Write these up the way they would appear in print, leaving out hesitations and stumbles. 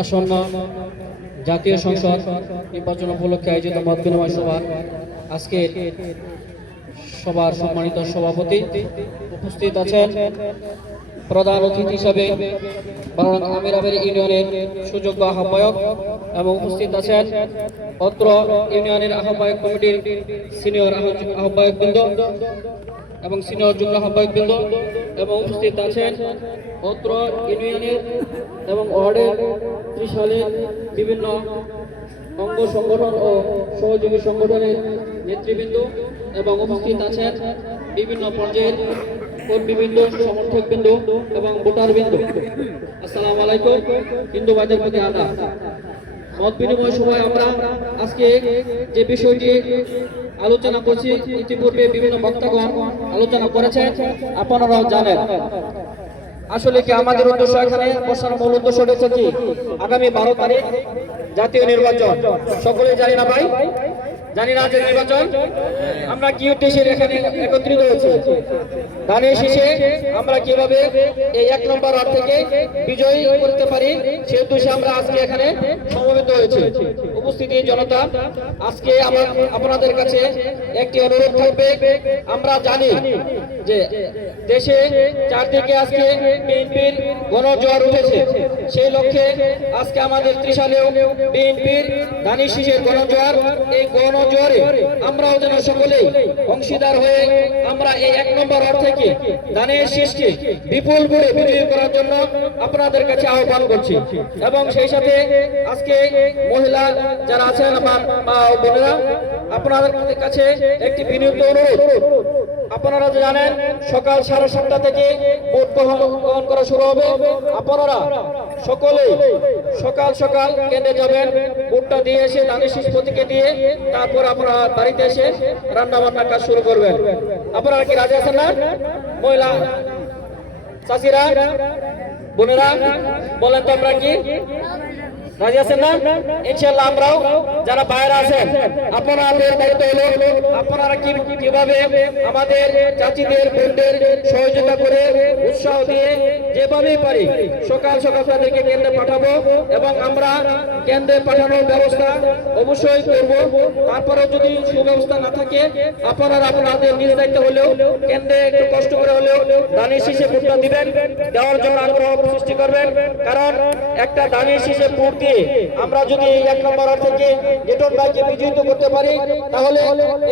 আসন্ন জাতীয় সংসদ নির্বাচন উপলক্ষে আয়োজিত মত বিনিময় সভা আজকে সবার সম্মানিত সভাপতি উপস্থিত আছেন প্রধান অতিথি হিসাবে আমিরাবের ইউনিয়নের সুযোগ্য আহ্বায়ক এবং উপস্থিত আছেন অত্র ইউনিয়নের আহ্বায়ক কমিটির সিনিয়র আহ্বায়কবৃন্দ এবং সিনিয়র যুগ্ম আহ্বায়কবৃন্দ এবং উপস্থিত আছেন অত্র ইউনিয়নের এবং ওয়ার্ডের ত্রিশালের বিভিন্ন অঙ্গ সংগঠন ও সহযোগী সংগঠনের নেতৃবৃন্দ এবং উপস্থিত আছেন বিভিন্ন পর্যায়ের কর্মীবৃন্দ, সমর্থকবৃন্দ এবং ভোটারবৃন্দ। আসসালামু আলাইকুম। হিন্দু ভাইদের প্রতি আদাব। মত বিনিময় সভায় আমরা আজকে যে বিষয়টি আলোচনা করছি, ইতিপূর্বে বিভিন্ন বক্তাগণ আলোচনা করেছেন, আপনারাও জানেন। আসলে কি আমাদের উদ্দেশ্য এখানে বসার মূল উদ্দেশ্য হচ্ছে কি, আগামী 12 তারিখ জাতীয় নির্বাচন। সকলে জানি না ভাই, জানি না যে নির্বাচন আমরা কি উদ্দেশ্যে এখানে একত্রিত হয়েছি, ধানের শীষে আমরা কিভাবে এই 1 নম্বর ওয়ার্ড থেকে বিজয়ী করতে পারি সে উদ্দেশ্যে আমরা আজকে এখানে সমবেত হয়েছি। উপস্থিতি জনতা, আজকে আপনাদের কাছে একটি অনুরোধ থাকবে। আমরা জানি যে দেশে চারদিকে আজকে বিএনপির গণজোয়ার উঠেছে, সেই লক্ষ্যে আজকে আমাদের ত্রিশালেও বিএনপির ধানের শীষের গণজোয়ার। এই গণজোয়ারে আমরাও যেন সকলেই অংশীদার হয়ে আমরা এই 1 নম্বর ওয়ার্ড থেকে ধানের শীষকে বিপুল করে বিজয়ী করার জন্য আপনাদের কাছে আহ্বান করছি। এবং সেই সাথে আজকে মহিলা যারা আছেন আমার মা ও বোনেরা, আপনাদের কাছে একটি বিনীত অনুরোধ। আপনারা জানেন সকাল 7:30 থেকে ভোট গ্রহণ করা শুরু হবে। আপনারা সকলেই সকাল সকাল কেন্দ্রে যাবেন, ভোটটা দিয়ে এসে ধানের শীষ প্রতীকে দিয়ে তারপর আপনারা বাড়িতে এসে রান্না বান্নার কাজ শুরু করবেন। আপনারা কি রাজি আছেন না? মহিলা চাচিরা, বোনেরা বলেন তো আমরা কি রাজি আছেন না? ইনশাআল্লাহ আমরাও যারা বাইরে আছেন আপনাদের দায়িত্ব হলো আপনারা কিভাবে আমাদের চাচিদের বোনদের সহযোগিতা করে উৎসাহ দিয়ে যেভাবে পারি সকাল সকাল তাদেরকে কেন্দ্রে পাঠাবো এবং আমরা কেন্দ্রে পাঠানোর ব্যবস্থা অবশ্যই করব। তারপরেও যদি সুব্যবস্থা না থাকে আপনারা আপনাদের নিজ দায়িত্ব হলেও কেন্দ্রে একটু কষ্ট করে হলেও ধানের শীষে ভোটটা দিবেন, দেওয়ার জন্য আগ্রহ সৃষ্টি করবেন। কারণ একটা ধানের শীষে ভোট দিয়ে আমরা যদি 1 নম্বর ওয়ার্ড থেকে লিটন ভাইকে বিজয়িত করতে পারি তাহলে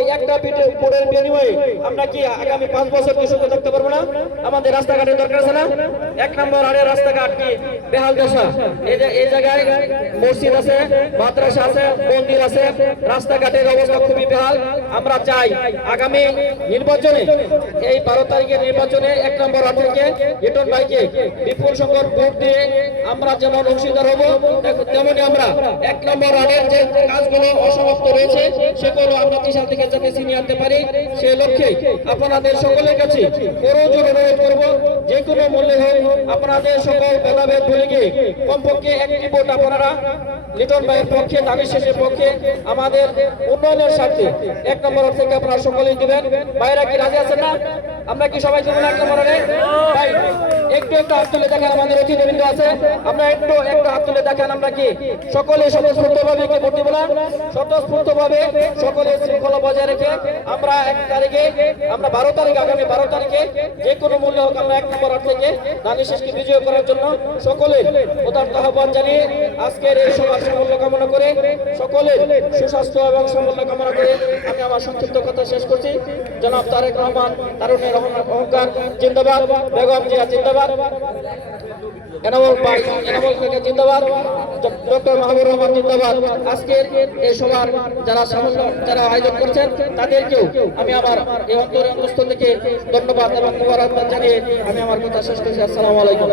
এই একটা ভোটের বিনিময়ে আমরা কি আগামী 5 বছর কি সুখে থাকতে পারবো না? আমাদের রাস্তাঘাটের দরকার আছে না? 1 নম্বর ওয়ার্ডের রাস্তাঘাট কি বেহাল দশা। এই জায়গায় মসজিদ আছে, মাদ্রাসা আছে, মন্দির আছে, রাস্তাঘাটের অবস্থা খুবই বেহাল। আমরা চাই আগামী নির্বাচনে এই 12 তারিখের নির্বাচনে 1 নম্বর ওয়ার্ড থেকে লিটন ভাইকে বিপুল সংখ্যক ভোট দিয়ে আমরা যেমন অংশীদার হব, তেমনি আমরা 1 নম্বর ওয়ার্ডের যে কাজগুলো অসমাপ্ত রয়েছে সেগুলো আমরা ত্রিশাল থেকে যাতে ছিনিয়ে আনতে পারি সেই লক্ষ্যে আপনাদের সকলের কাছে করজোড়ে অনুরোধ করব, যে কোনো মূল্যে হোক আপনাদের সকল ভেদাভেদ ভুলে গিয়ে কমপক্ষে একটি ভোট আপনারা লিটন ভাইয়ের পক্ষে, ধানের শীষের পক্ষে, আমাদের উন্নয়নের স্বার্থে 1 নম্বর ওয়ার্ড থেকে আপনারা সকলেই দিবেন। ভাইরা কি রাজি আছেন না? আমরা কি সবাই দেবেন 1 নম্বর ওয়ার্ডে? ভাই একটু হাত তুলে দেখেন, আমাদের অতিথিবৃন্দ আছে, আমরা একটু হাত তুলে দেখেন। আমরা কি সকলে স্বতঃস্ফূর্তভাবে কি ভোট দিব না? স্বতঃস্ফূর্তভাবে সকলে শৃঙ্খলা বজায় রেখে আমরা 1 তারিখে আমরা 12 তারিখ আগামী 12 তারিখে যে কোনো মূল্য হোক আমরা 1 নম্বর ওয়ার্ড থেকে ধানের শীষকে বিজয় করার জন্য সকলের উদাত্ত আহ্বান জানিয়ে আজকের এই সভার সাফল্য কামনা করে সকলের সুস্বাস্থ্য এবং সাফল্য কামনা করে আমি আমার সংক্ষিপ্ত কথা শেষ করছি। জনাব তারেক রহমান, তারুণ্যের অহংকার জিন্দাবাদ, বেগম জিয়া জিন্দাবাদ, এনামুল থেকে জিন্দাবাদ, ডক্টর মাহবুবুর রহমান জিন্দাবাদ। আজকের এই সভার যারা আয়োজন করছেন তাদেরকেও আমি আমার এই অন্তরস্থল থেকে ধন্যবাদ এবং মোবারকবাদ জানিয়ে আমি আমার কথা শেষ করছি। আসসালামু আলাইকুম।